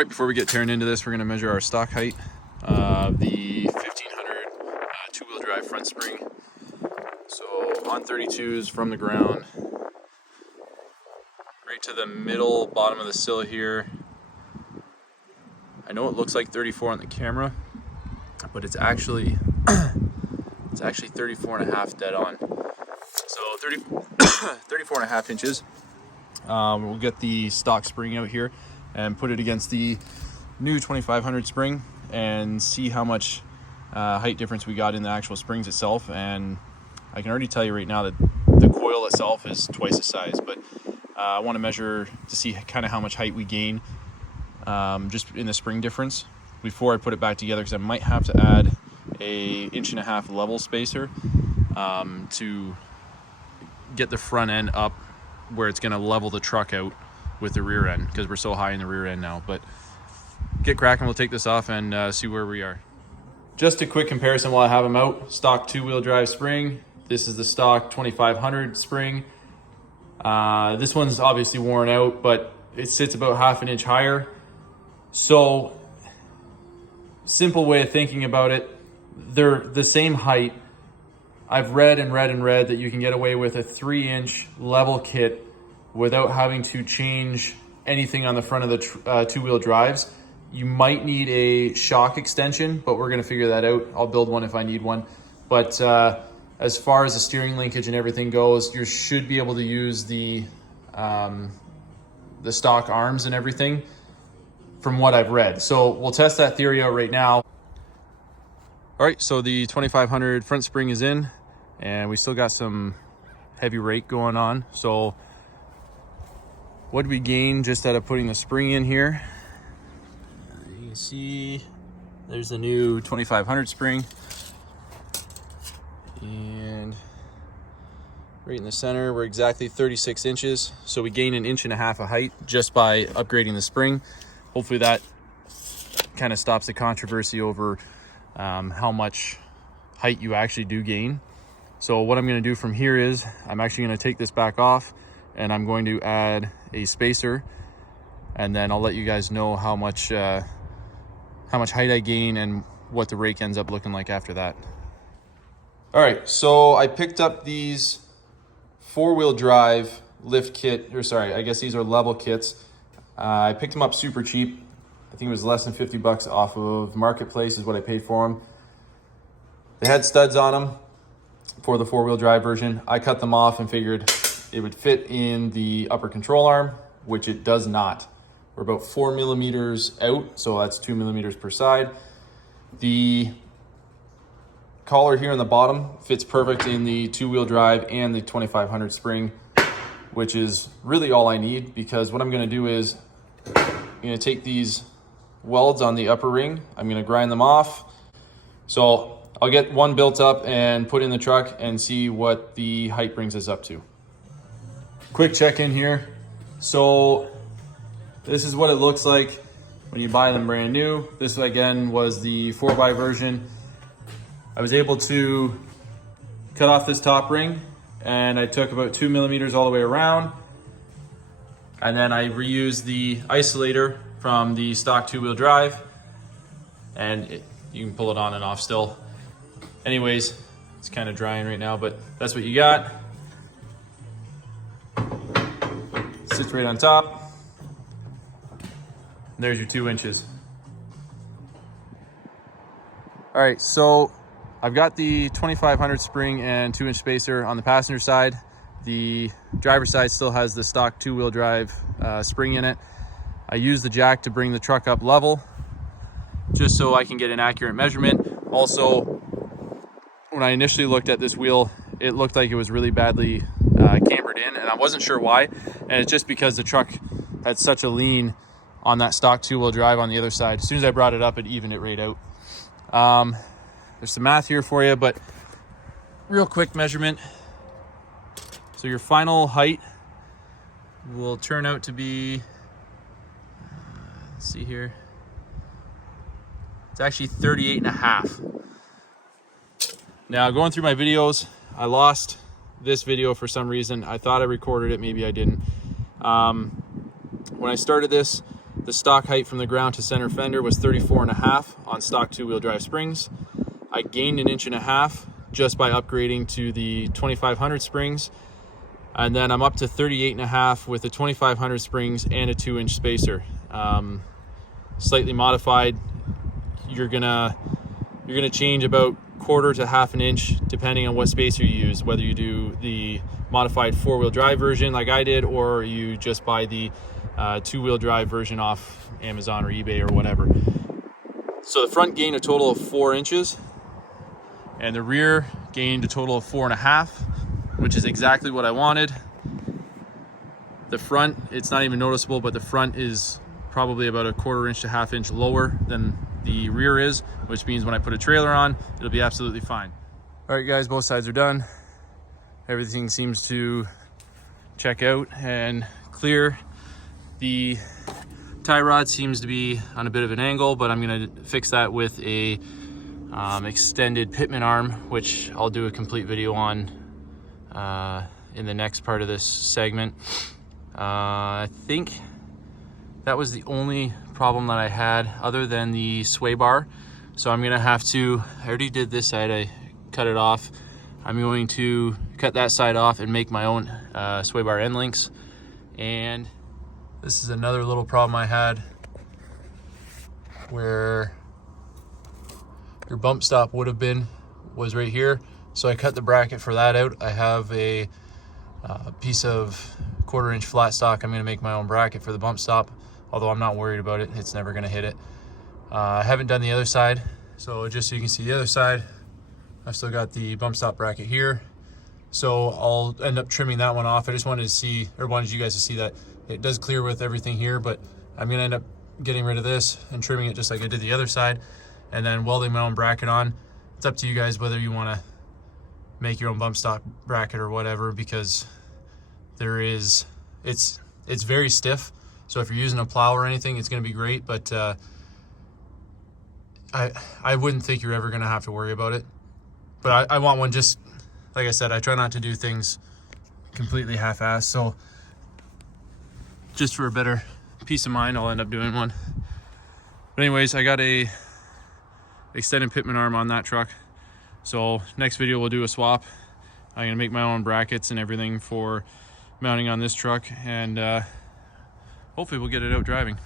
All right, before we get tearing into this, we're gonna measure our stock height. The 1500 two-wheel drive front spring. So on 32s from the ground, right to the middle bottom of the sill here. I know it looks like 34 on the camera, but it's actually 34 and a half dead on. So 34 and a half inches. We'll get the stock spring out here and put it against the new 2500 spring and see how much height difference we got in the actual springs itself. And I can already tell you right now that the coil itself is twice the size, but I want to measure to see kind of how much height we gain just in the spring difference before I put it back together, because I might have to add a 1.5 inch level spacer to get the front end up where it's going to level the truck out with the rear end, because we're so high in the rear end now. But get cracking, we'll take this off and see where we are. Just a quick comparison while I have them out. Stock two-wheel drive spring. This is the stock 2500 spring. This one's obviously worn out, but it sits about 1/2 inch higher. So simple way of thinking about it, they're the same height. I've read that you can get away with a 3-inch level kit without having to change anything on the front of the two-wheel drives. You might need a shock extension, but we're going to figure that out. I'll build one if I need one. But as far as the steering linkage and everything goes, you should be able to use the stock arms and everything from what I've read. So we'll test that theory out right now. All right, so the 2500 front spring is in, and we still got some heavy rake going on. So what did we gain just out of putting the spring in here? You can see there's the new 2500 spring, and right in the center we're exactly 36 inches. So we gain 1.5 inches of height just by upgrading the spring. Hopefully that kind of stops the controversy over how much height you actually do gain. So what I'm going to do from here is I'm actually going to take this back off, and I'm going to add a spacer, and then I'll let you guys know how much height I gain and what the rake ends up looking like after that. All right, so I picked up these 4-wheel drive lift kit, or sorry, I guess these are level kits. I picked them up super cheap. I think it was less than 50 bucks off of Marketplace is what I paid for them. They had studs on them for the 4-wheel drive version. I cut them off and figured it would fit in the upper control arm, which it does not. We're about 4 millimeters out, so that's 2 millimeters per side. The collar here on the bottom fits perfect in the 2-wheel drive and the 2500 spring, which is really all I need, because what I'm going to do is I'm going to take these welds on the upper ring, I'm going to grind them off. So I'll get one built up and put in the truck and see what the height brings us up to. Quick check in here. So this is what it looks like when you buy them brand new. This again was the 4x version. I was able to cut off this top ring, and I took about 2 millimeters all the way around. And then I reused the isolator from the stock 2-wheel drive, and you can pull it on and off still. Anyways, it's kind of drying right now, but that's what you got. Sits right on top. There's your 2 inches. All right, so I've got the 2500 spring and 2-inch spacer on the passenger side. The driver's side still has the stock 2-wheel drive spring in it. I use the jack to bring the truck up level, just so I can get an accurate measurement. Also, when I initially looked at this wheel, it looked like it was really badly cambered in, and I wasn't sure why. And it's just because the truck had such a lean on that stock 2-wheel drive on the other side. As soon as I brought it up, it evened it right out. There's some math here for you, but real quick measurement. So your final height will turn out to be, let's see here, it's actually 38 and a half. Now, going through my videos, I lost this video for some reason. I thought I recorded it, maybe I didn't. When I started this, The stock height from the ground to center fender was 34.5 on stock 2-wheel drive springs. I gained 1.5 inches just by upgrading to the 2500 springs. And then I'm up to 38.5 with the 2500 springs and a 2-inch spacer. Slightly modified. You're gonna change about 1/4 to 1/2 inch depending on what spacer you use, whether you do the modified 4-wheel drive version like I did, or you just buy the 2-wheel drive version off Amazon or eBay or whatever. So the front gained a total of 4 inches, and the rear gained a total of 4.5, which is exactly what I wanted. The front, it's not even noticeable, but the front is probably about a 1/4 inch to 1/2 inch lower than the rear is, which means when I put a trailer on, it'll be absolutely fine. All right, guys, both sides are done. Everything seems to check out and clear. The tie rod seems to be on a bit of an angle, but I'm gonna fix that with a extended pitman arm, which I'll do a complete video on in the next part of this segment. I think that was the only problem that I had other than the sway bar. So I'm gonna have to, I already did this side, I cut it off. I'm going to cut that side off and make my own sway bar end links. And this is another little problem I had where your bump stop would have been, was right here. So I cut the bracket for that out. I have a piece of 1/4 inch flat stock. I'm gonna make my own bracket for the bump stop, although I'm not worried about it. It's never gonna hit it. I haven't done the other side. So just so you can see the other side, I've still got the bump stop bracket here. So I'll end up trimming that one off. I just wanted to see, or wanted you guys to see that it does clear with everything here, but I'm gonna end up getting rid of this and trimming it just like I did the other side, and then welding my own bracket on. It's up to you guys whether you wanna make your own bump stop bracket or whatever, because there is, it's very stiff. So if you're using a plow or anything, it's gonna be great, but I wouldn't think you're ever gonna have to worry about it. But I want one, just like I said, I try not to do things completely half-assed. So just for a better peace of mind, I'll end up doing one. But anyways, I got a extended pitman arm on that truck. So next video we'll do a swap. I'm gonna make my own brackets and everything for mounting on this truck, and hopefully we'll get it out driving.